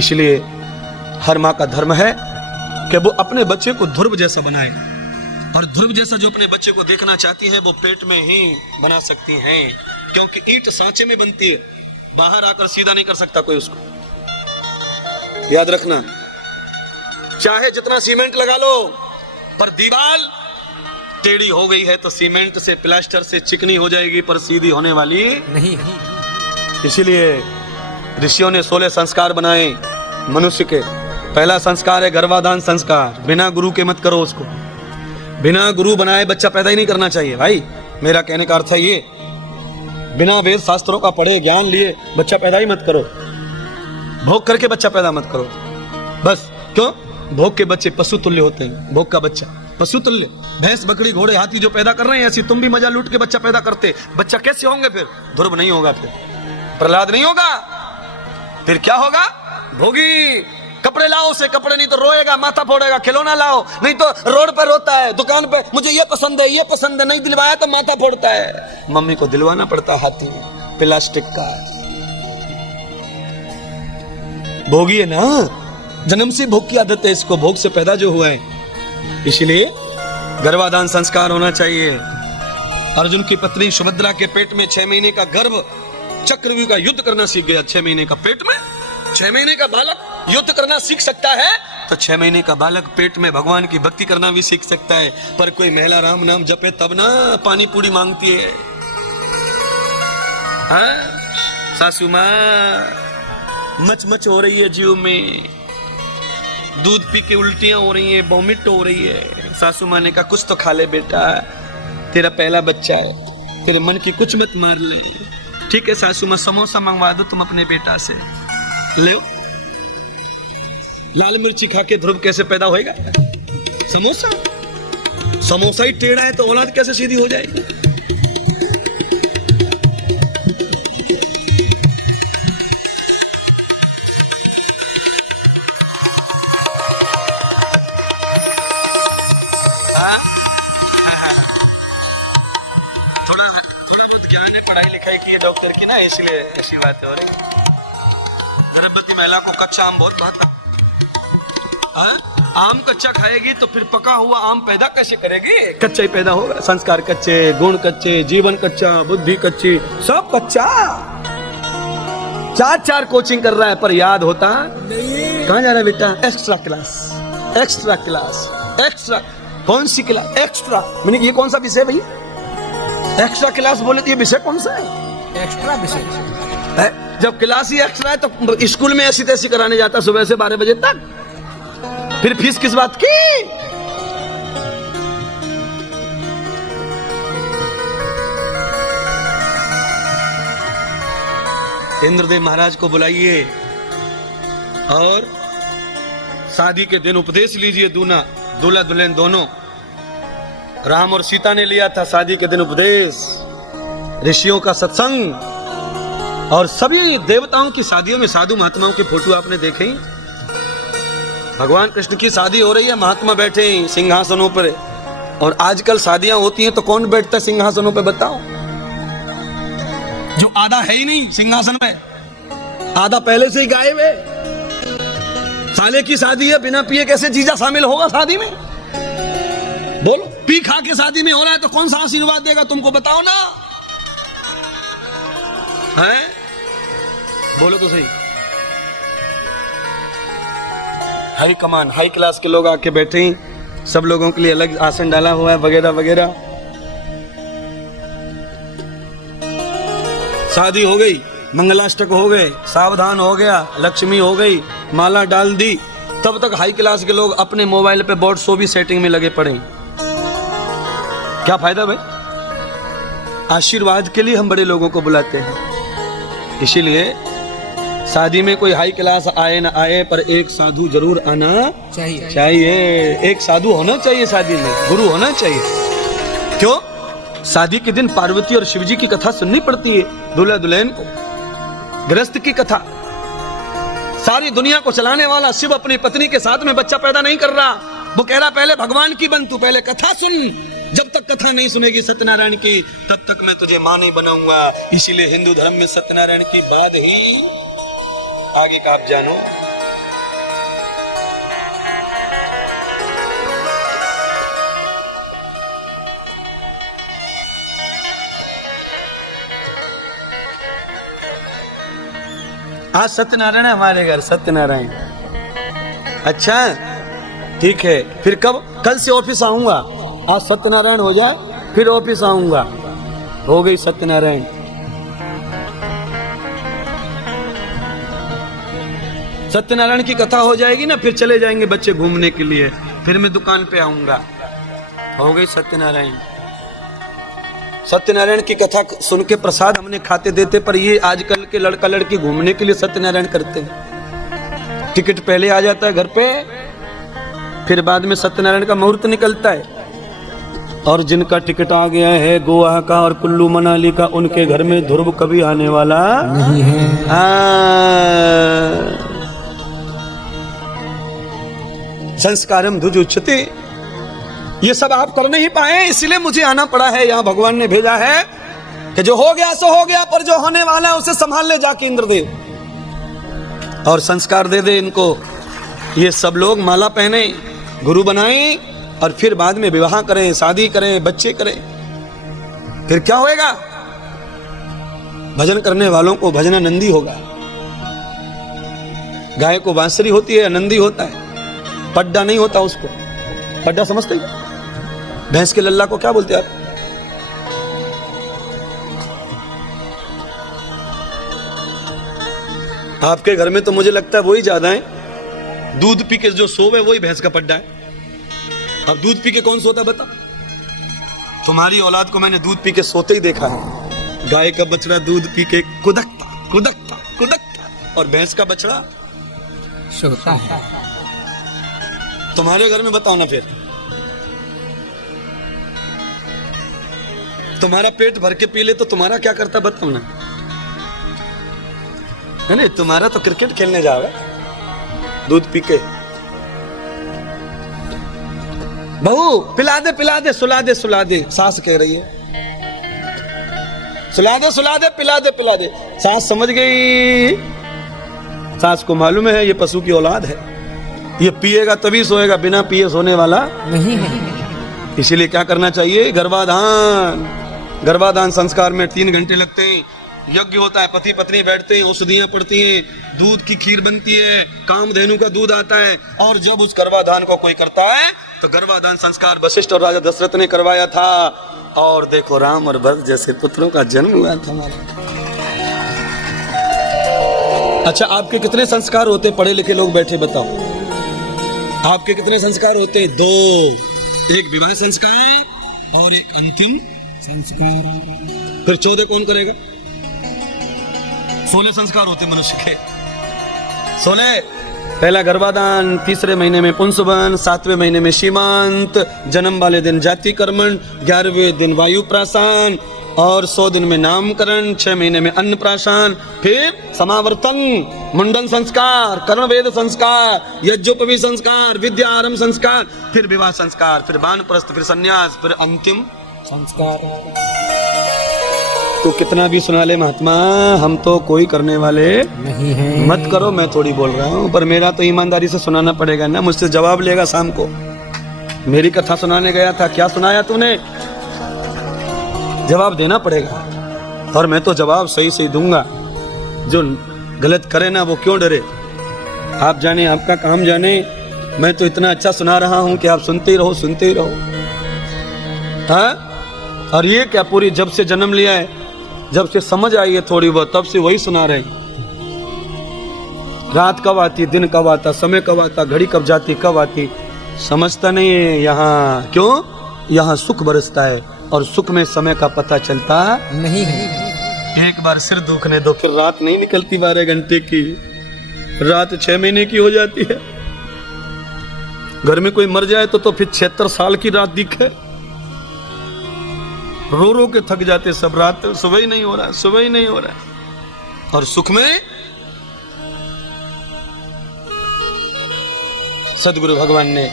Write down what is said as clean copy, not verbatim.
इसलिए हर माँ का धर्म है कि वो अपने बच्चे को ध्रुव जैसा बनाए, और ध्रुव जैसा जो अपने बच्चे को देखना चाहती है वो पेट में ही बना सकती हैं, क्योंकि ईंट सांचे में बनती है, बाहर आकर सीधा नहीं कर सकता कोई उसको। याद रखना, चाहे जितना सीमेंट लगा लो, पर दीवार टेढ़ी हो गई है तो सीमेंट से प्लास्टर से चिकनी हो जाएगी, पर सीधी होने वाली नहीं। इसीलिए ऋषियों ने 16 संस्कार बनाए मनुष्य के। पहला संस्कार है गर्भाधान संस्कार, बिना गुरु के मत करो उसको। बिना गुरु बनाए बच्चा पैदा ही नहीं करना चाहिए भाई, मेरा कहने का अर्थ है ये। बिना वेद शास्त्रों का पढ़े ज्ञान लिए बच्चा पैदा ही मत करो, भोग करके बच्चा पैदा मत करो बस। क्यों? भोग के बच्चे पशु तुल्य होते हैं, भोग का बच्चा पशु तुल्य। भैंस बकरी घोड़े हाथी जो पैदा कर रहे हैं, ऐसी तुम भी मजा लूट के बच्चा पैदा करते, बच्चा कैसे होंगे फिर? ध्रुव नहीं होगा, फिर प्रहलाद नहीं होगा, फिर क्या होगा? भोगी। कपड़े लाओ उसे, कपड़े नहीं तो रोएगा, माथा फोड़ेगा। खिलौना लाओ, नहीं तो रोड पर रोता है, दुकान पे मुझे ये पसंद है ये पसंद है, नहीं दिलवाया तो माथा फोड़ता है। मम्मी को दिलवाना पड़ता है हाथी प्लास्टिक का। भोगी है ना, जन्म से भोग की आदत है इसको, भोग से पैदा जो हुआ है। इसलिए गर्भाधान संस्कार होना चाहिए। अर्जुन की पत्नी सुभद्रा के पेट में 6 महीने का गर्भ चक्रव्यूह का युद्ध करना सीख गया। 6 महीने का पेट में 6 महीने का बालक युद्ध करना सीख सकता है, तो 6 महीने का बालक पेट में भगवान की भक्ति करना भी सीख सकता है। पर कोई महिला राम नाम जपे तब ना पानी पूरी मांगती है। हाँ? सासू माँ मच मच हो रही है जीव में, दूध पी के उल्टियां हो रही है, वॉमिट हो रही है। सासू माँ ने कहा कुछ तो खा ले बेटा, तेरा पहला बच्चा है, तेरे मन की कुछ मत मार ले। ठीक है सासू माँ, समोसा मंगवा दो तुम अपने बेटा से, ले। लाल मिर्ची खा के ध्रुव कैसे पैदा होएगा? समोसा, समोसा ही टेढ़ा है तो औलाद कैसे सीधी हो जाएगी? थोड़ा बहुत ज्ञान है, पढ़ाई लिखाई की है डॉक्टर की ना, इसलिए ऐसी बात हो रही। गर्भवती महिला को कच्चा आम बहुत भाता। आम कच्चा खाएगी तो फिर पका हुआ आम पैदा कैसे करेगी? कच्चा ही पैदा होगा। संस्कार कच्चे, गुण कच्चे, जीवन कच्चा, बुद्धि कच्ची, सब कच्चा। 4 कोचिंग कर रहा है पर याद होता नहीं। कहाँ जा रहा है बेटा? Extra class, extra class, extra. कौन सी क्लास? एक्स्ट्रा। मैंने ये कौन सा विषय भैया? एक्स्ट्रा क्लास बोले तो ये विषय कौन सा है? एक्स्ट्रा विषय। जब क्लास ही एक्स्ट्रा है तो स्कूल में ऐसी तैसी कराने जाता सुबह से 12 बजे तक, फिर फीस किस बात की? इंद्रदेव महाराज को बुलाइए और शादी के दिन उपदेश लीजिए। दूल्हा दुल्हन दोनों। राम और सीता ने लिया था शादी के दिन उपदेश, ऋषियों का सत्संग, और सभी देवताओं की शादियों में साधु महात्माओं की फोटो आपने देखे ही। भगवान कृष्ण की शादी हो रही है, महात्मा बैठे हैं सिंहासनों पर। और आजकल शादियां होती हैं तो कौन बैठता है सिंहासनों पे बताओ? जो आधा है ही नहीं सिंहासन में, आधा पहले से ही गायब है। साले की शादी है, बिना पिए कैसे जीजा शामिल होगा शादी में? बोलो, पी खा के शादी में हो रहा है तो कौन सा आशीर्वाद देगा तुमको? बताओ ना, है? बोलो तो सही। हाई कमान, हाई क्लास के लोग आके बैठे हैं, सब लोगों के लिए अलग आसन डाला हुआ है वगैरह वगैरह। शादी हो गई, मंगलाष्टक हो गए, सावधान हो गया, लक्ष्मी हो गई, माला डाल दी, तब तक हाई क्लास के लोग अपने मोबाइल पे बोर्ड शो भी सेटिंग में लगे पड़े। क्या फायदा भाई? आशीर्वाद के लिए हम बड़े लोगों को बुलाते हैं। इसीलिए शादी में कोई हाई क्लास आए ना आए, पर एक साधु जरूर आना चाहिए। एक साधु होना चाहिए शादी में, गुरु होना चाहिए। क्यों? शादी के दिन पार्वती और शिवजी की कथा सुननी पड़ती है, दूल्हा दुल्हन को, गृहस्थ की कथा। सारी दुनिया को चलाने वाला शिव अपनी पत्नी के साथ में बच्चा पैदा नहीं कर रहा। वो कह रहा पहले भगवान की बन, तू पहले कथा सुन। जब तक कथा नहीं सुनेगी सत्यनारायण की, तब तक मैं तुझे मां नहीं बनाऊंगा। इसीलिए हिंदू धर्म में सत्यनारायण की बाद ही आगे का आप जानो। आज सत्यनारायण है हमारे घर, सत्यनारायण। अच्छा ठीक है, फिर कब? कल से ऑफिस आऊंगा। आज सत्यनारायण हो जाए फिर ऑफिस आऊंगा। हो गई सत्यनारायण। सत्यनारायण की कथा हो जाएगी ना, फिर चले जाएंगे बच्चे घूमने के लिए, फिर मैं दुकान पे आऊंगा। हो गई सत्यनारायण। सत्यनारायण की कथा सुन के प्रसाद हमने खाते देते, पर ये आजकल के लड़का लड़की घूमने के लिए सत्यनारायण करते हैं। टिकट पहले आ जाता है घर पे, फिर बाद में सत्यनारायण का मुहूर्त निकलता है। और जिनका टिकट आ गया है गोवा का और कुल्लू मनाली का, उनके घर में ध्रुव कभी आने वाला नहीं है। संस्कारम द्विज उच्यते। ये सब आप कर नहीं पाए, इसलिए मुझे आना पड़ा है। यहाँ भगवान ने भेजा है कि जो हो गया सो हो गया, पर जो होने वाला है उसे संभाल ले जाके इंद्रदेव, और संस्कार दे दे इनको। ये सब लोग माला पहने, गुरु बनाए, और फिर बाद में विवाह करें, शादी करें, बच्चे करें। फिर क्या होएगा? भजन करने वालों को भजनानंदी होगा। गाय को बांसुरी होती है, नंदी होता है, पड्डा नहीं होता उसको। पड्डा समझते हैं? भैंस के लल्ला को क्या बोलते हैं आप? आपके घर में तो मुझे लगता है वही ज्यादा है। दूध पी के जो सोवे वही भैंस का पड्डा है। अब दूध पी के कौन सोता बता? तुम्हारी औलाद को मैंने दूध पी के सोते ही देखा है। गाय का बछड़ा दूध पी के कुदकता कुदकता कुदकता, और भैंस का बछड़ा सोता है। तुम्हारे घर में बताओ ना, फिर तुम्हारा पेट भर के पी ले तो तुम्हारा क्या करता बताओ ना। है नहीं? तुम्हारा तो क्रिकेट खेलने जावे दूध पी के। बहू पिला दे सुला दे, सास कह रही है। सुला दे पिला दे। सास समझ गई। सास को मालूम है ये पशु की औलाद है, ये पिएगा तभी सोएगा, बिना पिए सोने वाला नहीं है। इसीलिए क्या करना चाहिए? गर्भाधान संस्कार में 3 घंटे लगते हैं। यज्ञ होता है, पति पत्नी बैठते हैं, औषधियां पड़ती हैं, दूध की खीर बनती है, कामधेनु का दूध आता है। और जब उस गर्भाधान को कोई करता है तो गर्भाधान संस्कार वशिष्ठ और राजा दशरथ ने करवाया था। और देखो राम और भरत जैसे पुत्रों का जन्म हुआ था हमारा। अच्छा, आपके कितने संस्कार होते? पढ़े लिखे लोग बैठे बताओ, आपके कितने संस्कार होते? 2। एक विवाह संस्कार और एक अंतिम संस्कार। फिर 14 कौन करेगा? 16 संस्कार होते मनुष्य के। 16। पहला गर्भाधान, 3रे महीने में पुंसवन, 7वें महीने में सीमांत, जन्म वाले दिन जाति कर्मण, 11वें दिन वायु प्राशन, और 100 दिन में नामकरण, 6 महीने में अन्नप्राशन, फिर समावर्तन, मुंडन संस्कार, कर्णवेद संस्कार, यज्ञोपवी संस्कार, विद्या आरंभ संस्कार, फिर विवाह संस्कार, फिर वानप्रस्थ, फिर संन्यास, फिर अंतिम संस्कार। तो कितना भी सुना ले महात्मा, हम तो कोई करने वाले नहीं हैं। मत करो, मैं थोड़ी बोल रहा हूँ, पर मेरा तो ईमानदारी से सुनाना पड़ेगा ना। मुझसे जवाब लेगा शाम को। मेरी कथा सुनाने गया था, क्या सुनाया तूने? जवाब देना पड़ेगा, और मैं तो जवाब सही सही दूंगा। जो गलत करे ना वो क्यों डरे? आप जाने, आपका काम जाने। मैं तो इतना अच्छा सुना रहा हूं कि आप सुनते ही रहो। हाँ? और ये क्या पूरी जब से जन्म लिया है, जब से समझ आई है थोड़ी बहुत, तब से वही सुना रहे। रात कब आती, दिन कब आता, समय कब आता, घड़ी कब जाती, कब आती, समझता नहीं है। यहाँ क्यों? यहाँ सुख बरसता है, और सुख में समय का पता चलता नहीं है। एक बार सिर दुखने दो, फिर रात नहीं निकलती 12 घंटे की, रात 6 महीने की हो जाती है। घर में कोई मर जाए तो फिर 76 साल की रात दिखे। रो रो के थक जाते सब, रात सुबह ही नहीं हो रहा है। और सुख में सदगुरु भगवान ने